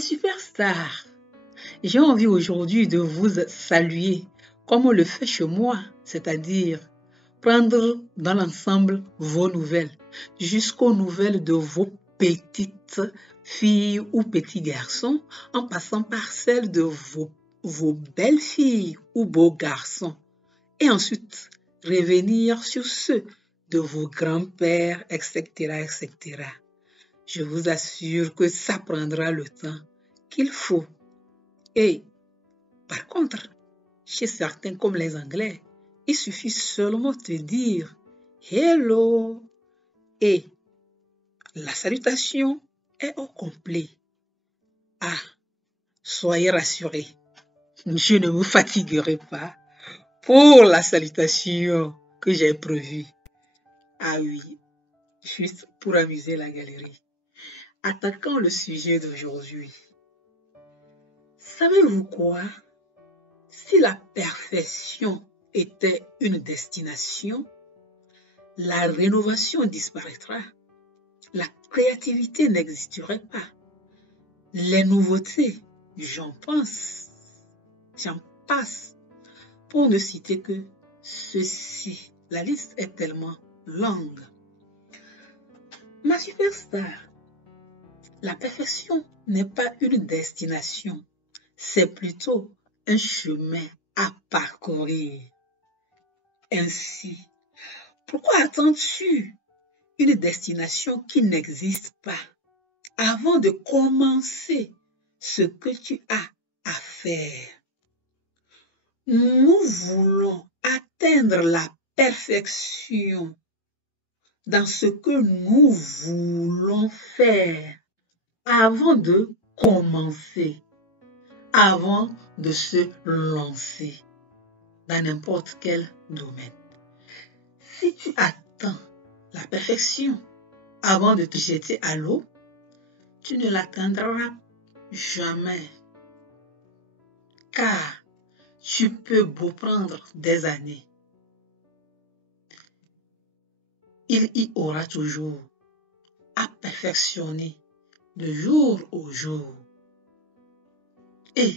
Mes superstars, j'ai envie aujourd'hui de vous saluer comme on le fait chez moi, c'est-à-dire prendre dans l'ensemble vos nouvelles, jusqu'aux nouvelles de vos petites filles ou petits garçons, en passant par celles de vos belles filles ou beaux garçons, et ensuite revenir sur ceux de vos grands-pères, etc., etc. Je vous assure que ça prendra le temps qu'il faut. Et par contre, chez certains comme les Anglais, il suffit seulement de dire hello et la salutation est au complet. Ah, soyez rassurés, je ne vous fatiguerai pas pour la salutation que j'ai prévue. Ah oui, juste pour amuser la galerie. Attaquons le sujet d'aujourd'hui. Savez-vous quoi? Si la perfection était une destination, la rénovation disparaîtra, la créativité n'existerait pas, les nouveautés, j'en passe, pour ne citer que ceci. La liste est tellement longue. Ma superstar, la perfection n'est pas une destination, c'est plutôt un chemin à parcourir. Ainsi, pourquoi attends-tu une destination qui n'existe pas avant de commencer ce que tu as à faire? Nous voulons atteindre la perfection dans ce que nous voulons faire avant de commencer, avant de se lancer dans n'importe quel domaine. Si tu attends la perfection avant de te jeter à l'eau, tu ne l'atteindras jamais. Car tu peux beau prendre des années, il y aura toujours à perfectionner de jour au jour. Et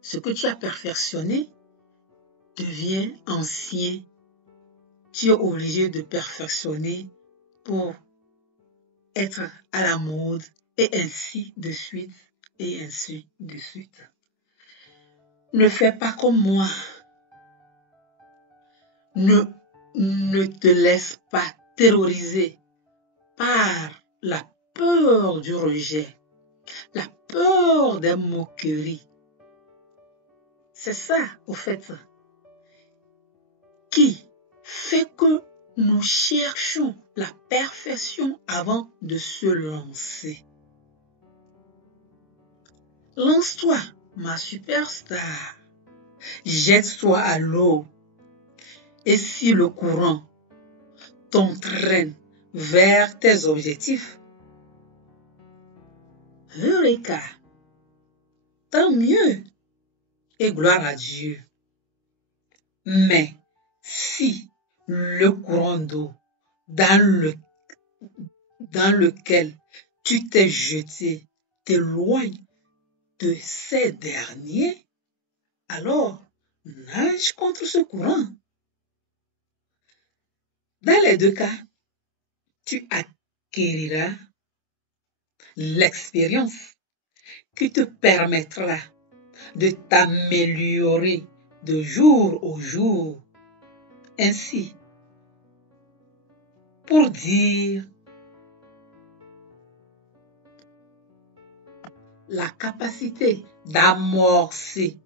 ce que tu as perfectionné devient ancien. Tu es obligé de perfectionner pour être à la mode et ainsi de suite et ainsi de suite. Ne fais pas comme moi. Ne te laisse pas terroriser par la peur du rejet, la peur des moqueries. C'est ça, au fait, qui fait que nous cherchons la perfection avant de se lancer. Lance-toi, ma superstar. Jette-toi à l'eau. Et si le courant t'entraîne vers tes objectifs, Eureka! Tant mieux et gloire à Dieu. Mais si le courant d'eau dans lequel tu t'es jeté t'éloigne de ces derniers, alors nage contre ce courant. Dans les deux cas, tu acquériras l'expérience qui te permettra de t'améliorer de jour au jour. Ainsi, pour dire la capacité d'amorcer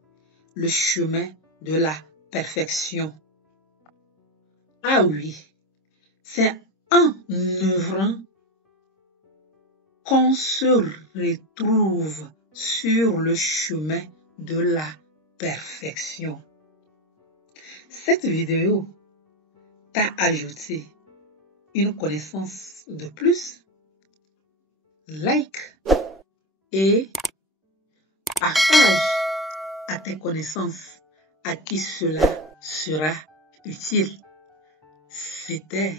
le chemin de la perfection. Ah oui, c'est en œuvrant qu'on se retrouve sur le chemin de la perfection. Cette vidéo t'a ajouté une connaissance de plus? Like et partage à tes connaissances à qui cela sera utile. C'était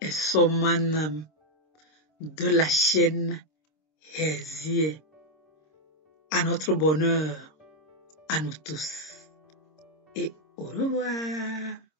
Essomanam de la chaîne Hésier. à notre bonheur, à nous tous. Et au revoir.